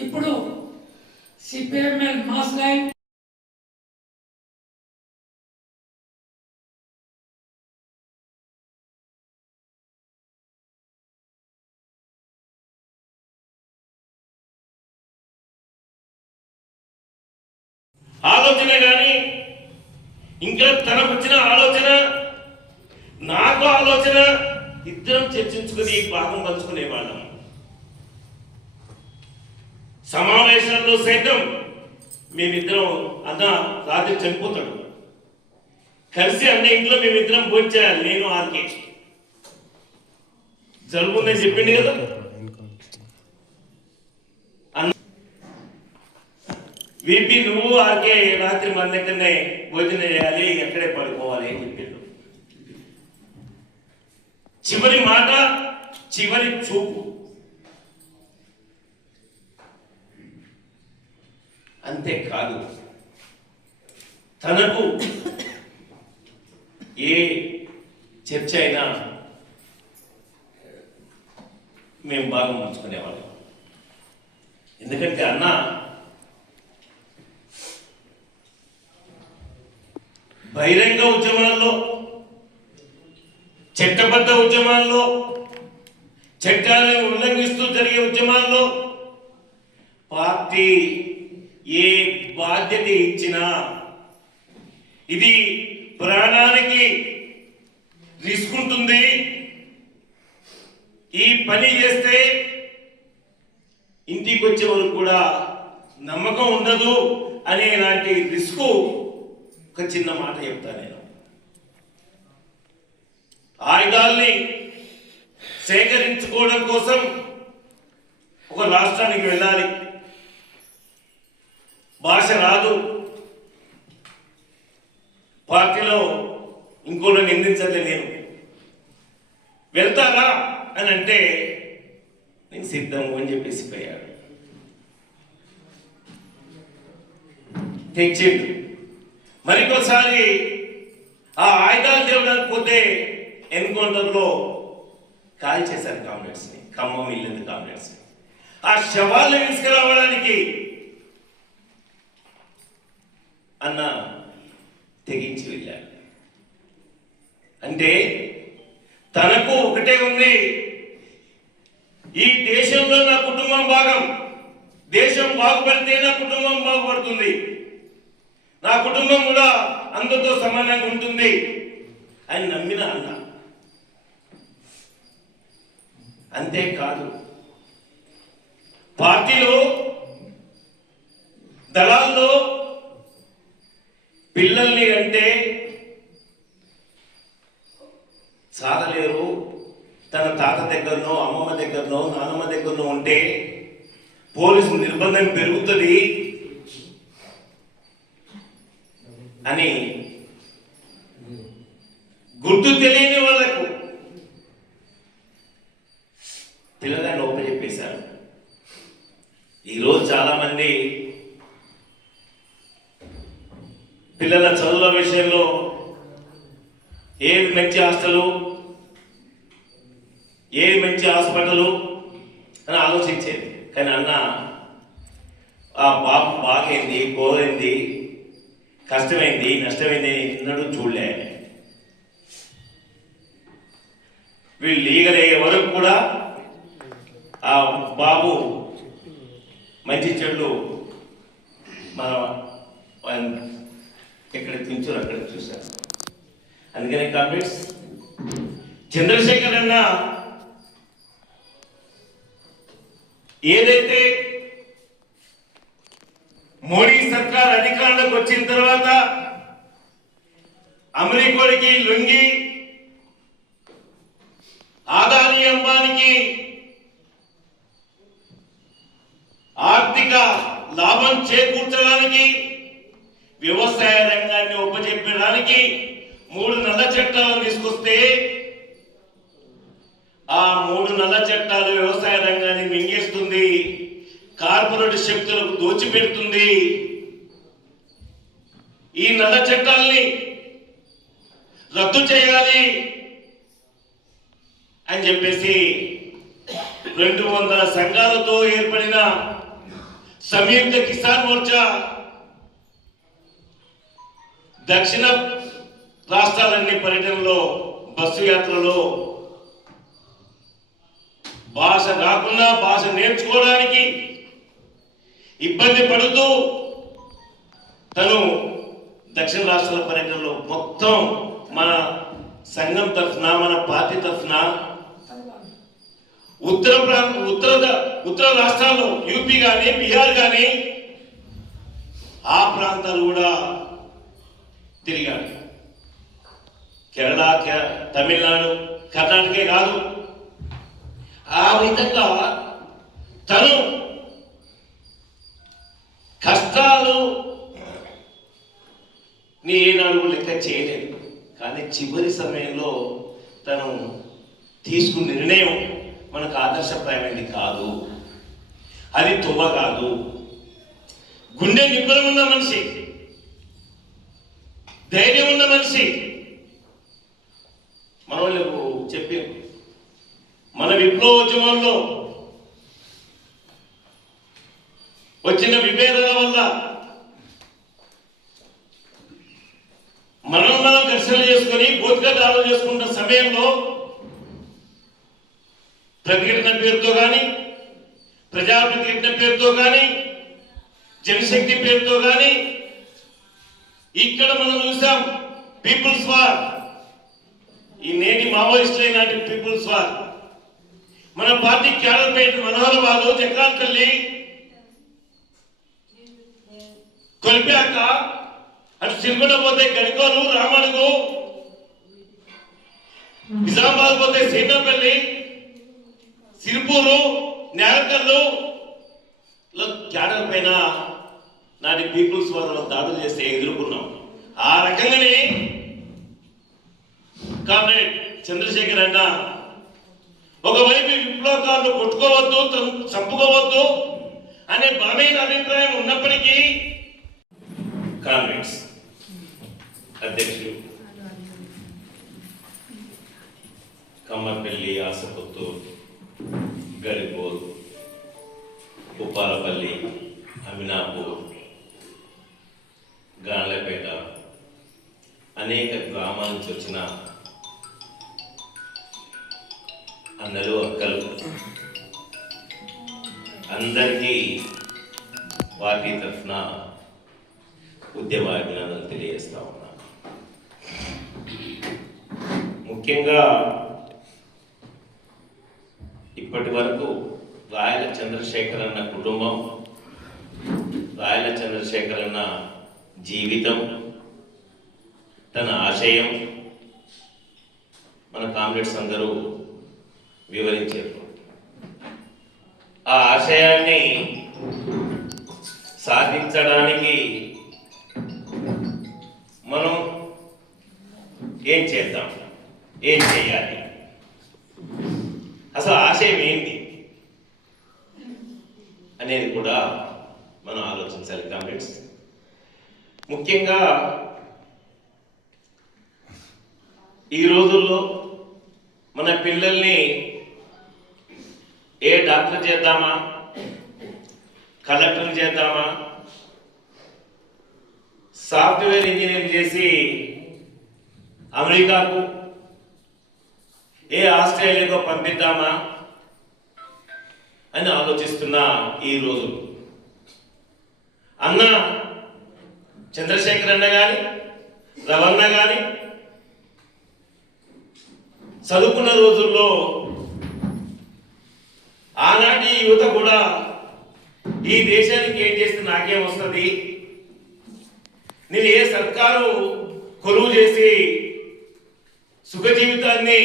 ఇప్పుడు CPML mass line ఆలోచన కానీ ఇంకా తనకు వచ్చిన ఆలోచన నాకు ఆలోచన ఇద్దరం చర్చించుకుని భాగం పంచుకునేవాళ్ళం. సమావేశాల్లో సైతం మేమిద్దరం అన్న రాత్రి చనిపోతాడు కలిసి అన్న ఇంట్లో మేమిద్దరం భోంచేయాలి. నేను ఆర్కే జరుగుతుందని చెప్పింది కదా వీపీ నువ్వు ఆర్కే రాత్రి మన దగ్గరనే భోజనం చేయాలి, ఎక్కడే పడుకోవాలి అని చెప్పిండు. చివరి మాట చివరి చూపు అంతేకాదు తనకు ఏ చర్చ అయినా మేము బాగా మార్చుకునేవాళ్ళం. ఎందుకంటే అన్న బహిరంగ ఉద్యమాల్లో, చట్టబద్ధ ఉద్యమాల్లో, చట్టాలను ఉల్లంఘిస్తూ జరిగే ఉద్యమాల్లో పార్టీ ఏ బాధ్యత ఇచ్చినా ఇది ప్రాణానికి రిస్క్ ఉంటుంది, ఈ పని చేస్తే ఇంటికి వచ్చే వరకు కూడా నమ్మకం ఉండదు అనే లాంటి రిస్క్. ఒక చిన్న మాట చెప్తా, నేను ఆయుధాల్ని సేకరించుకోవడం కోసం ఒక రాష్ట్రానికి వెళ్ళాలి, భాష రాదు, పార్టీలో ఇంకోటి నిందించలే, నేను వెళ్తారా అని అంటే నేను సిద్ధము అని చెప్పేసి పోయాడు. తెచ్చిండు. మరికొకసారి ఆ ఆయుధాలు తేవడానికి పోతే ఎన్కౌంటర్లో కాల్ చేశారు కామ్రేడ్స్ని, ఖమ్మం ఇల్లు కామ్రేడ్స్ని. ఆ శవాలను తీసుకురావడానికి అన్న తెగించి వెళ్ళాడు. అంటే తనకు ఒకటే ఉంది, ఈ దేశంలో నా కుటుంబం భాగం, దేశం బాగుపడితే నా కుటుంబం బాగుపడుతుంది, నా కుటుంబం కూడా అందరితో సమానంగా ఉంటుంది అని నమ్మిన అన్న. అంతేకాదు పార్టీలో దళాల్లో పిల్లల్ని అంటే సాగలేరు, తన తాత దగ్గరనో అమ్మమ్మ దగ్గరనో నాన్నమ్మ దగ్గరనో ఉంటే పోలీసు నిర్బంధం పెరుగుతుంది అని గుర్తు తెలియని వాళ్లకు పిల్లలను ఒప్పచెప్పేశారు. ఈరోజు చాలా మంది పిల్లల చదువుల విషయంలో ఏది మంచి హాస్టలు, ఏది మంచి హాస్పిటలు అని ఆలోచించేది. కానీ అన్న ఆ బాబు బాగైంది, కోరైంది, కష్టమైంది, నష్టమైంది ఎన్నడూ చూడలే. వీళ్ళు లీగలయ్యే వరకు కూడా ఆ బాబు మంచి చెడు మన ఎక్కడ తించారు అక్కడ చూశారు. అందుకనే కామ్రేడ్స్, చంద్రశేఖర్ అన్న ఏదైతే మోడీ సర్కార్ అధికారంలోకి వచ్చిన తర్వాత అమెరికాకి లొంగి ఆదాని అంబానికి ఆర్థిక లాభం చేకూర్చడానికి, వ్యవసాయ రంగాన్ని ఒప్పచెప్పడానికి 3 నల్ల చట్టాలను తీసుకొస్తే ఆ 3 నల్ల చట్టాలు వ్యవసాయ రంగాన్ని మింగేస్తుంది, కార్పొరేట్ శక్తులకు దోచిపెడుతుంది. ఈ నల్ల చట్టాలని రద్దు చేయాలి అని చెప్పేసి 200 సంఘాలతో ఏర్పడిన సంయుక్త కిసాన్ మోర్చా దక్షిణ రాష్ట్రాలన్నీ పర్యటనలో బస్సు యాత్రలో భాష రాకుండా భాష నేర్చుకోవడానికి ఇబ్బంది పడుతూ తను దక్షిణ రాష్ట్రాల పర్యటనలో మొత్తం మన సంఘం తరఫున మన పార్టీ తరఫున ఉత్తర రాష్ట్రాల్లో యూపీ కానీ బీహార్ కానీ ఆ ప్రాంతాలు కూడా తిరిగాడు. కేరళ, తమిళనాడు, కర్ణాటకే కాదు, ఆ విధంగా తను కష్టాలు నీ ఏనాడు లెక్క చేయలేదు. కానీ చివరి సమయంలో తను తీసుకున్న నిర్ణయం మనకు ఆదర్శప్రాయమైనది కాదు, అది తువ్వ కాదు. గుండె నిబ్బరం ఉన్న మనిషి, ధైర్యం ఉన్న మనిషి. మన వాళ్ళకు చెప్పి మన విప్లవోద్యమంలో వచ్చిన విభేదాల వల్ల మనం ఘర్షణ చేసుకొని బోధికదారులు చేసుకుంటున్న సమయంలో ప్రతిఘటన పేరుతో కానీ, ప్రజా ప్రతిఘటన పేరుతో కానీ, జనశక్తి పేరుతో కానీ ఇక్కడ మనం చూసాం పీపుల్స్ వార్. ఈ నేటి మావోయిస్టులు నాటి పీపుల్స్ వార్. మన పార్టీ క్యాడర్పేట మనోహరబాదు, జక్రాన్పల్లి, కొలిపాక, అటు సిరికొండ పోతే గడికోలు, రామడుగు, నిజామాబాద్ పోతే సీతాపల్లి, సిరిపూరు, నేలకల్లు క్యాడర్ పైన నాటి పీపుల్స్ వారు దాడులు చేస్తే ఎదుర్కొన్నాం. ఆ రకంగానే కామ్రేడ్ చంద్రశేఖర్ అన్న ఒకవైపు విప్లవకారులు కొట్టుకోవద్దు, చంపుకోవద్దు అనే బలమైన అభిప్రాయం ఉన్నప్పటికీ కామ్రేడ్స్ అధ్యక్షులు కమ్మపల్లి, ఆసపుత్తూరు, గరిపోల్, ఉప్పాలపల్లి, అమినాపూర్, గాన్లపేట అనేక గ్రామాల నుంచి వచ్చిన అన్నలు, అక్కలు అందరికీ పార్టీ తరఫున ఉద్యమ అభినందనలు తెలియజేస్తా ఉన్నా. ముఖ్యంగా ఇప్పటి వరకు రాయల చంద్రశేఖర్ అన్న కుటుంబం, రాయల చంద్రశేఖర్ అన్న జీవితం, తన ఆశయం మన కామ్రేడ్స్ అందరూ వివరించారు. ఆ ఆశయాన్ని సాధించడానికి మనం ఏం చేద్దాం, ఏం చేయాలి, అసలు ఆశయం ఏంటి అనేది కూడా మనం ఆలోచించాలి కామ్రేడ్స్. ముఖ్యంగా ఈ రోజుల్లో మన పిల్లల్ని ఏ డాక్టర్ చేద్దామా, కలెక్టర్ చేద్దామా, సాఫ్ట్వేర్ ఇంజనీర్ చేసి అమెరికాకు, ఏ ఆస్ట్రేలియాకో పంపిద్దామా అని ఆలోచిస్తున్న ఈ రోజు అన్న చంద్రశేఖర్ అన్న కానీ, రవణ కానీ చదువుకున్న రోజుల్లో ఆనాటి యువత కూడా ఈ దేశానికి ఏం చేస్తే నాకేం వస్తుంది, నేను ఏ సర్కారు కొలువు చేసి సుఖ జీవితాన్ని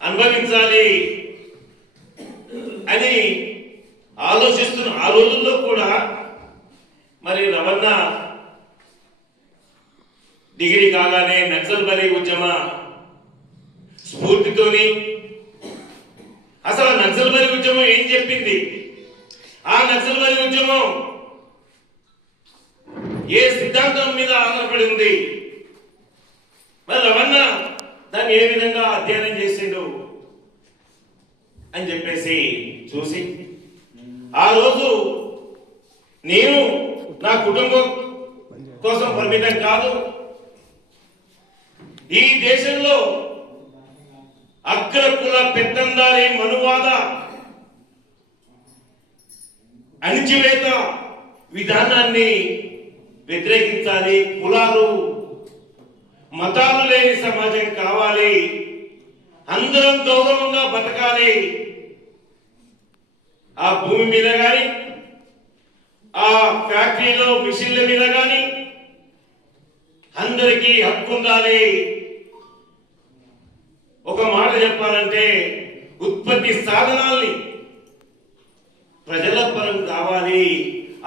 అనుభవించాలి అని ఆలోచిస్తున్న ఆ రోజుల్లో కూడా మరి రవణ డిగ్రీ కాగానే నక్సల్బరీ ఉద్యమ స్ఫూర్తితోని అసలు నక్సల్బరీ ఉద్యమం ఏం చెప్పింది, ఆ నక్సల్బరీ ఉద్యమం ఏ సిద్ధాంతం మీద ఆధారపడి ఉంది, మరి రవణ దాన్ని ఏ విధంగా అధ్యయనం చేసిండు అని చెప్పేసి చూసి ఆ రోజు నేను నా కుటుంబం కోసం పరిమితం కాదు, ఈ దేశంలో అగ్రకుల పెత్తందారి మనువాద అణిచివేత విధానాన్ని వ్యతిరేకించాలి. కులాలు మతాలు లేని సమాజం కావాలి, అందరం గౌరవంగా బతకాలి. ఆ భూమి మీద కానీ ఆ ఫ్యాక్టరీలో మిషన్ల మీద కానీ అందరికీ హక్కు ఉండాలి. ఒక మాట చెప్పాలంటే ఉత్పత్తి సాధనాల్ని ప్రజల పరం కావాలి,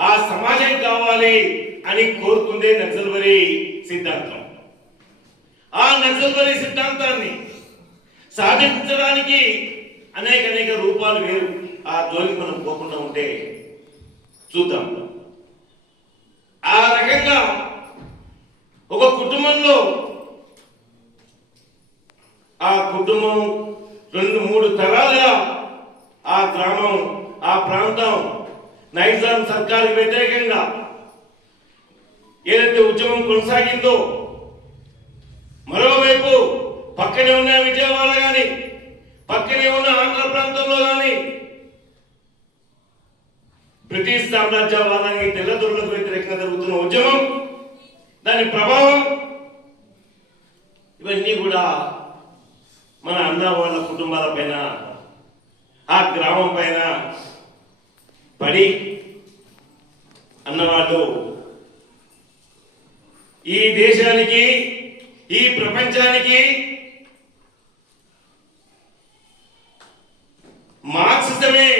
ఆ సమాజం కావాలి అని కోరుకుందే నక్సల్బరీ సిద్ధాంతం. ఆ నక్సల్బరీ సిద్ధాంతాన్ని సాధించడానికి అనేక రూపాలు వేరు. ఆ జోలికి మనం పోకుండా ఉంటే చూద్దాం. ఆ రకంగా ఒక కుటుంబంలో ఆ కుటుంబం 2-3 తరాలుగా ఆ గ్రామం ఆ ప్రాంతం నైజాం సర్కారుకు వ్యతిరేకంగా ఏదైతే ఉద్యమం కొనసాగిందో, మరోవైపు పక్కనే ఉన్న విజయవాడ కానీ పక్కనే ఉన్న ఆంధ్ర ప్రాంతంలో కానీ బ్రిటిష్ సామ్రాజ్యవాదానికి తెల్లదొరలకు వ్యతిరేకంగా జరుగుతున్న ఉద్యమం, దాని ప్రభావం ఇవన్నీ కూడా మన అన్న వాళ్ళ కుటుంబాల పైన ఆ గ్రామం పైన పడి అన్నవాళ్ళు ఈ దేశానికి ఈ ప్రపంచానికి మార్క్సిజమే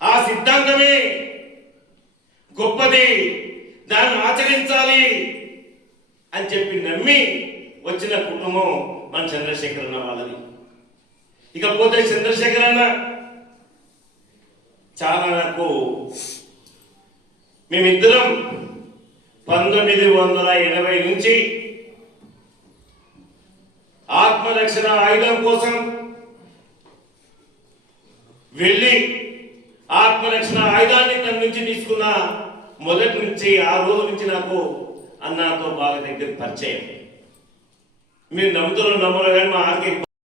ఆ సిద్ధాంతమే గొప్పది, దాన్ని ఆచరించాలి అని చెప్పి నమ్మి వచ్చిన కుటుంబం మన చంద్రశేఖర్ అన్న వాళ్ళది. ఇకపోతే చంద్రశేఖర్ అన్న చాలా నాకు మేమిద్దరం 1980 నుంచి ఆత్మరక్షణ ఆయుధం కోసం వెళ్ళి ఆత్మరక్షణ ఆయుధాన్ని తన నుంచి తీసుకున్న మొదటి నుంచి ఆ రోజు నుంచి నాకు అన్నతో బాగా దగ్గర పరిచయం. మీరు నమ్ముతారో నమ్మరో కానీ మా ఆర్కే